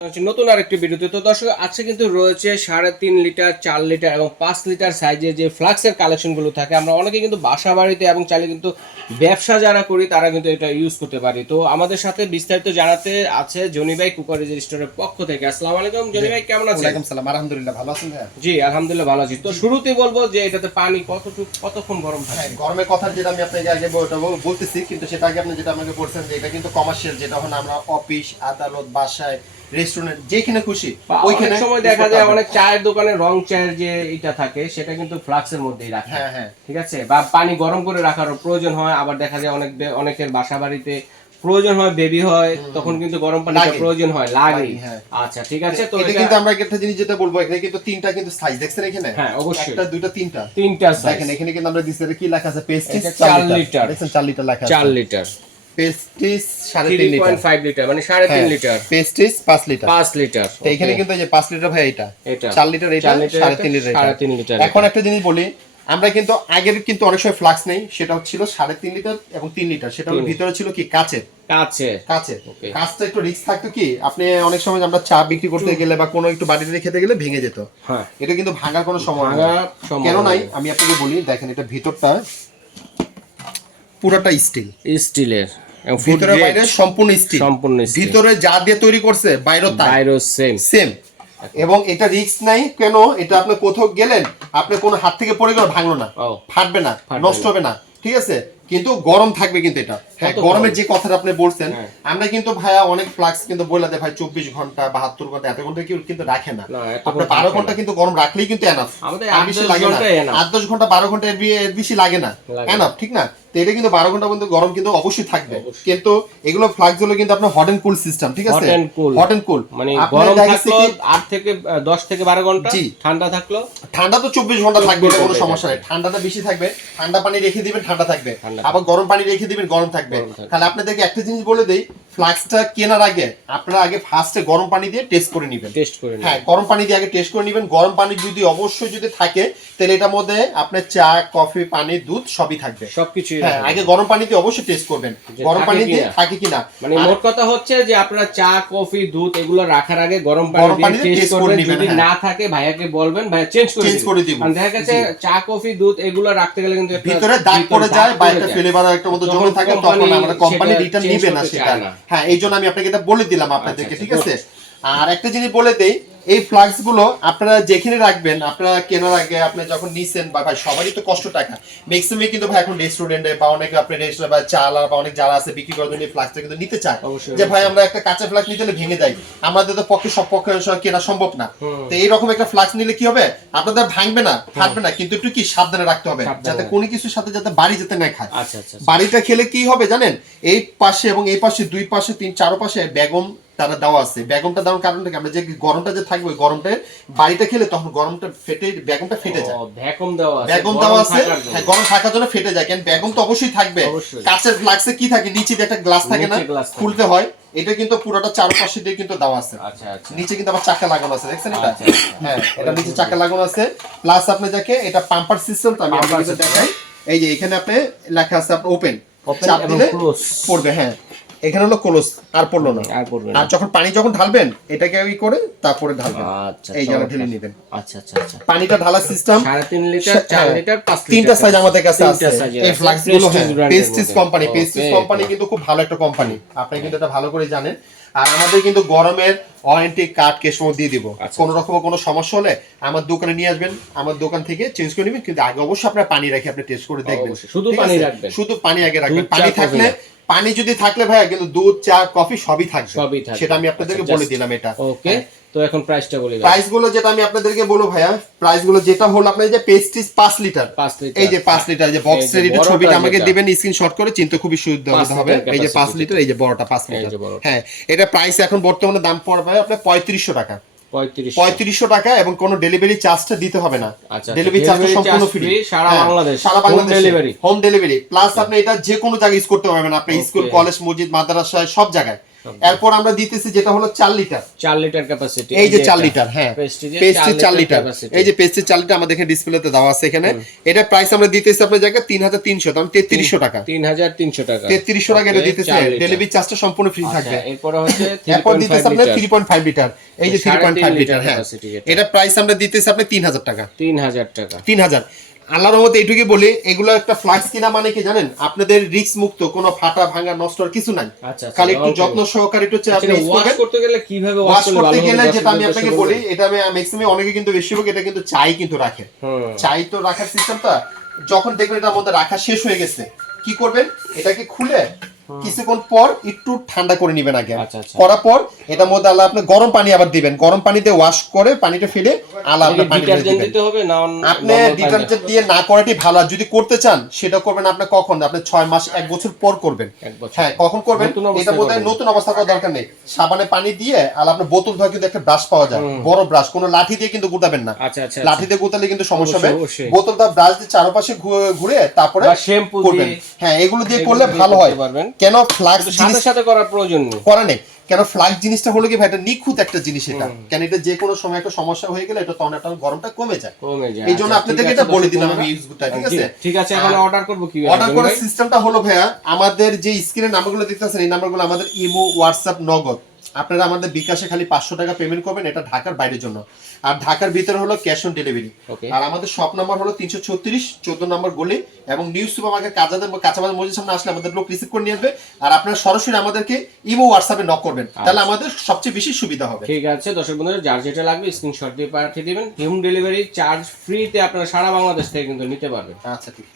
নতুন আরেকটি ভিডিওতে। তো দর্শক আজকে কিন্তু রয়েছে 3.5 লিটার, 4 লিটার এবং 5 লিটার সাইজের যে ফ্লাক্সের কালেকশনগুলো থাকে, আমরা অনেকে কিন্তু বাসা বাড়িতে এবং চাইলে কিন্তু ব্যবসা যারা করি তারা কিন্তু এটা ইউজ করতে পারি। তো আমাদের সাথে বিস্তারিত জানাতে আছে জনি ভাই কুকারি রেজিস্টারের পক্ষ থেকে। আসসালামু আলাইকুম জনি ভাই, কেমন আছেন? ওয়ালাইকুম সালাম, আলহামদুলিল্লাহ ভালো আছেন ভাই? জি আলহামদুলিল্লাহ ভালো আছি। তো শুরুতেই বলবো যে এটাতে পানি কতক্ষণ গরম থাকে? গরমের কথা যেটা আমি আপনাকে আগে বলতেছি, কিন্তু সেটা আগে আপনি যেটা আমাকে বলছেন যে এটা কিন্তু কমার্শিয়াল, যেটা হলো আমরা অফিস, আদালত, বাসায়, রেস্টুরেন্ট যেখানে খুশি ওইখানে সময় দেখা যায় অনেক চায়ের দোকানে রং চায়ের যে এটা থাকে সেটা কিন্তু ফ্লাক্সের মধ্যেই রাখে। হ্যাঁ, ঠিক আছে, বা পানি গরম করে রাখারও প্রয়োজন হয়। আবার দেখা যায় অনেকের বাসা বাড়িতে প্রয়োজন হয়, বেবি হয়, তখন কিন্তু গরম পানির প্রয়োজন হয়, লাগে। আচ্ছা ঠিক আছে। তো এটা কিন্তু আমরা একটা জিনিস যেটা বলবো, এখানে কিন্তু তিনটা কিন্তু সাইজ দেখছেন এখানে। হ্যাঁ অবশ্যই, একটা দুইটা তিনটা সাইজ দেখেন। এখানে কিন্তু আমরা দিছি কি লেখা আছে, পেস্টিস 4 লিটার। দেখেন 4 লিটার লেখা আছে। 4 লিটার পেস্টিস 3.5 লিটার, 3.5 লিটার মানে 3.5 লিটার। পেস্টিস 5 litre, 5 litre. তো এখানে কিন্তু এই যে 5 লিটার ভাই, এটা 4 লিটার, এটা 3.5 লিটার। এখন একটা জিনিস বলি, আমরা কিন্তু আগের কিন্তু অনেক সময় ফ্লাক্স নেই, সেটা হচ্ছিল 3.5 লিটার এবং 3 লিটার। সেটা হলো ভিতরে ছিল কি কাচের। কাজটা একটু রিস্ক থাকতো, কি আপনি অনেক সময় আমরা চা বিক্রি করতে গেলে বা কোনো একটু বাড়িতে খেতে গেলে ভেঙে যেত। হ্যাঁ, এটা কিন্তু ভাঙার কোনো সম্ভাবনা কেন নাই, আমি আপনাকে বলি। দেখেন এটা ভিতরটা পুরোটা স্টিলের, ভিতরে বাইরে সম্পূর্ণ স্টিল। ভিতরে যা দিয়ে তৈরি করছে বাইরেও সেম। এবং এটা রিস্ক নাই কেন, এটা আপনি কোথাও গেলেন, আপনি কোনো হাত থেকে পড়ে গেলে ভাঙলো না, ফাটবে না, নষ্ট হবে না, ঠিক আছে, কিন্তু গরম থাকবে। কিন্তু এটা হ্যাঁ, গরমের যে কথাটা আপনি বলছেন, আমরা কিন্তু ভাইয়া অনেক ফ্লাক্স কিন্তু বলে দেয় ভাই 24 ঘন্টা 72 ঘন্টা এত ঘন্টা কেউ কিন্তু রাখে না। আপনি 12 ঘন্টা কিন্তু গরম রাখলেই কিন্তু এনাফ, আর বেশি লাগে না। 8-10 ঘন্টা 12 ঘন্টা এর বেশি লাগে না, এনাফ, ঠিক না? তো এটা কিন্তু 12 ঘন্টা পর্যন্ত গরম কিন্তু অবশ্যই থাকবে। কিন্তু এগুলো ফ্লাক্স গুলো কিন্তু আপনার হট এন্ড কুল সিস্টেম, ঠিক আছে, হট এন্ড কুল, মানে গরম থাকলো 8 থেকে 10 থেকে 12 ঘন্টা, ঠান্ডা থাকলো, ঠান্ডা তো 24 ঘন্টা থাকবে, কোনো সমস্যা নেই। ঠান্ডাটা বেশি থাকবে, ঠান্ডা পানি রেখে দিবেন ঠান্ডা থাকবে, আবার গরম পানি রেখে দিবেন গরম থাকবে। তাহলে আপনাদেরকে একটা জিনিস বলে দেই, ফ্লাক্সটা কেনার আগে আপনারা আগে ফার্স্টে গরম পানি দিয়ে টেস্ট করে নেবেন। হ্যাঁ, গরম পানি দিয়ে আগে টেস্ট করে নেবেন। গরম পানি যদি অবশ্যই যদি থাকে, তাহলে এটার মধ্যে আপনার চা, কফি, পানি, দুধ সবই থাকবে, সবকিছু। হ্যাঁ, আগে গরম পানি দিয়ে অবশ্যই টেস্ট করবেন গরম পানি দিয়ে থাকে কিনা। মানে মোট কথা হচ্ছে যে আপনারা চা, কফি, দুধ এগুলো রাখার আগে গরম পানি দিয়ে টেস্ট করবেন। যদি না থাকে ভাইয়াকে বলবেন, ভাইয়া চেঞ্জ করে দিবেন। কারণ দেখা গেছে চা, কফি, দুধ এগুলো রাখতে গেলে কিন্তু ভিতরে দাগ পড়ে যায় বা একটা ফ্লেভার একটা মতো জমে থাকে, তখন আমরা কোম্পানি রিটার্ন নেবে না সেটা। হ্যাঁ, এইজন্য আমি আপনাকে এটা বলে দিলাম আপনাদেরকে, ঠিক আছে। আর একটা জিনিস বলে দেই, এই ফ্লাক্স গুলো আপনারা যেখানে রাখবেন, আপনারা কেনার আগে আপনি যখন নিছেন, বা ভাই সবারই তো কষ্ট টাকা, ম্যাক্সিমাম কিন্তু ভাই এখন রেস্টুরেন্টে বা অনেকে আপনি রেস্টুরেন্ট বা চালা বা অনেক যারা আছে বিক্রি করার জন্য এই ফ্লাক্সটা কিন্তু নিতে চায়, যে ভাই আমরা একটা কাঁচা ফ্লাক্স নিতে হলে ভেঙে যায়, আমাদের তো পক্ষে সব পক্ষে কেনা সম্ভব না। তো এইরকম একটা ফ্লাক্স নিলে কি হবে, আপনাদের ভাঙবে না, ফাটবে না, কিন্তু একটু কি সাবধানে রাখতে হবে, যাতে কোনো কিছুর সাথে যাতে বাড়ি যেতে না খায়। বাড়িটা খেলে কি হবে জানেন, এই পাশে এবং এই পাশে, দুই পাশে, 3-4 পাশে বেগম তারা দেওয়া আছে। বেগমটা দেওয়ার কারণটা কি, আমরা যে গরমটা যে থাকবে, গরমটা বাড়িটা খেলে তখন গরমটা ফেটে, বেগমটা ফেটে যায়। বেগম দেওয়া আছে, হ্যাঁ, গরম থাকার জন্য ফেটে যায়। কেন, বেগম তো অবশ্যই থাকবে। কাঁচের ফ্লাক্সে কি থাকে, নিচে যে একটা গ্লাস থাকে না, খুলতে হয়, এটা কিন্তু পুরোটা চারপাশে দিয়ে কিন্তু দেওয়া আছে। নিচে কিন্তু আবার চাকা লাগানো আছে, দেখছেন এটা? হ্যাঁ, এটা নিচে চাকা লাগানো আছে। প্লাস আপনি দেখে এটা পাম্পার সিস্টেম, তো আমি আপনাদের দেখাই। এই যে এখানে আপনি লেখা আছে আপনার ওপেন, চাপ দিলে পড়বে। হ্যাঁ, এখানে হলো ক্লোজ, আর পড়লো না। আর যখন পানি যখন ঢালবেন, এটাকে ওই করে তারপরে ঢালবেন, এই জায়গা ঢেলে নেবেন। পানিটা ঢালার সিস্টেম 3.5 লিটার, 4 লিটার, 5 লিটার, তিনটা সাইজ আমাদের কাছে আছে। এই ফ্লাক্স গুলো পেস্টিস কোম্পানি কিন্তু খুব ভালো একটা কোম্পানি, আপনি কিন্তু এটা ভালো করে জানেন। আর আমাদের কিন্তু গরমের ওয়ারেন্টি কার্ড কেসমো দিয়ে দিব। কোনো রকম কোনো সমস্যা হলে আমার দোকানে নিয়ে আসবেন, আমার দোকান থেকে চেঞ্জ করে নেবেন। কিন্তু আগে অবশ্যই আপনার পানি রাখি, আপনি টেস্ট করে দেখবেন। শুধু পানি আগে রাখবেন। পানি যদি থাকলে ভাইয়া কিন্তু দুধ, চা, কফি সবই থাকবে, সেটা আমি আপনাদেরকে বলে দিলাম। এটা ওকে। তো এখন প্রাইসটা বলি। প্রাইস গুলো যেটা আমি আপনাদেরকে বলবো ভাইয়া, প্রাইস গুলো যেটা হলো আপনার যে পেস্টিস 5 লিটার, এই যে 5 লিটার যে বক্সের এটা ছবিটা আমাকে দিবেন স্ক্রিনশট করে, চিন্তা খুবই সুবিধা হবে। এই যে 5 লিটার, এই যে বড়টা 5 লিটার। হ্যাঁ, এটা প্রাইস এখন বর্তমানে দাম পড়বে আপনার 3500 টাকা। 3500 টাকা, এবং কোনো ডেলিভারি চার্জটা দিতে হবে না। ডেলিভারি চার্জটা সম্পূর্ণ ফ্রি, সারা বাংলাদেশ হোম ডেলিভারি। প্লাস আপনি এটা যে কোনো জায়গায় ইউজ করতে পারবেন, আপনি স্কুল, কলেজ, মসজিদ, মাদ্রাসায় সব জায়গায় এরপর আমরা দিতেছি যেটা হলো 4 লিটার, 4 লিটার ক্যাপাসিটি, এই যে 4 লিটার, হ্যাঁ পেস্টিজের পেস্টি 4 লিটার, capacity। এই যে পেস্টি 4 লিটার আমাদের এখানে ডিসপ্লেতে দেওয়া আছে এখানে। এটা প্রাইস আমরা দিতেছি আপনার জায়গায় 3300, তখন 3300 টাকা, 3300 টাকা, 3300 টাকা এটা দিতেছে। ডেলিভারি চার্জটা সম্পূর্ণ ফ্রি থাকবে। এরপর হচ্ছে এরপর দিতেছে 3.5 আপনার লিটার, 3.5 লিটার, এই যে 3.5 লিটার, হ্যাঁ capacity এটা। এটা প্রাইস আমরা দিতেছি আপনি 3000 টাকা, 3000 টাকা। 3000। আল্লাহর রহমতে এইটুকুই বলি, এগুলো একটা ফ্লাক্স কিনা মানে কি জানেন, আপনাদের রিস্ক মুক্ত, কোনো ফাটা ভাঙা নষ্ট আর কিছু নাই। আচ্ছা, খালি একটু যত্ন সহকারে একটু আপনি ওয়াশ করতে গেলে কিভাবে ওয়াশ করতে গেলে, যেটা আমি আপনাকে বলি, এটা আমি ম্যাক্সিমাম অনেকে কিন্তু বেশিরভাগ এটা কিন্তু চাই কিন্তু রাখে, চাই তো রাখার সিস্টেমটা, যখন দেখবেন এটার মধ্যে রাখা শেষ হয়ে গেছে, কি করবেন, এটাকে খুলে কিছুক্ষণ পর একটু ঠান্ডা করে নেবেন আগে। করার পর এটার মধ্যে আলা আপনি গরম পানি আবার দিবেন, গরম পানিতে ওয়াশ করে পানিটা ফেলে আলা আপনি পানি দিতে হবে না, আপনি ডিটারজেন্ট দিয়ে না করাটাই ভালো। যদি করতে চান সেটা করবেন আপনি কখন, আপনি 6 মাস 1 বছর পর করবেন, হ্যাঁ কখন করবেন, এটা মধ্যে নতুন অবস্থা করার দরকার নেই। সাবানে পানি দিয়ে আলা আপনি বোতল ধোয়া কিন্তু একটা ব্রাশ পাওয়া যায়, বড় ব্রাশ, কোনো লাঠি দিয়ে কিন্তু গুটাবেন না, লাঠি দিয়ে গুতালে কিন্তু সমস্যা হবে। বোতলটা ব্রাশ দিয়ে চারপাশে ঘুরে তারপরে শ্যাম্পু করবেন, হ্যাঁ এগুলো দিয়ে করলে ভালো হয়। কেন ফ্লাক্স সাথে সাথে করার প্রয়োজন নেই, করা নেই, কেন ফ্লাক্স জিনিসটা হলো কি ভাই, এটা নিখুঁত একটা জিনিস, এটা কেন এটা যে কোনো সময় একটা সমস্যা হয়ে গেলে এটা তখন একটা গরমটা কমে যায়। এই জন্য আপনাদেরকে এটা বলে দিলাম আমি ইউজটা, ঠিক আছে? ঠিক আছে, এখন অর্ডার করব কিভাবে? অর্ডার করার সিস্টেমটা হলো ভাইয়া, আমাদের যে স্ক্রিনে নাম্বারগুলো দেখতেছেন এই নাম্বারগুলো আমাদের ইমো, হোয়াটসঅ্যাপ, নগদ। আপনারা আমাদের বিকাশে খালি 500 টাকা পেমেন্ট করবেন, এটা ঢাকার বাইরের জন্য, আর ঢাকার ভিতরে হলো ক্যাশ অন ডেলিভারি। আর আমাদের শপ নাম্বার হলো 336 14 নম্বর গলি, এবং নিউ সুপার মার্কেট কাঁচাবাজার মসজিদ সামনে আসলে আমাদের লোক রিসিভ করে নিয়ে আসবে। আর আপনারা সরাসরি আমাদেরকে ইমো, হোয়াটসঅ্যাপে নক করবেন, তাহলে আমাদের সবচেয়ে বেশি সুবিধা হবে। ঠিক আছে দর্শক বন্ধুরা, যার যেটা লাগবে স্ক্রিনশট দিয়ে পাঠিয়ে দিবেন, হোম ডেলিভারি চার্জ ফ্রিতে আপনারা সারা বাংলাদেশ থেকে কিন্তু নিতে পারবেন। আচ্ছা ঠিক।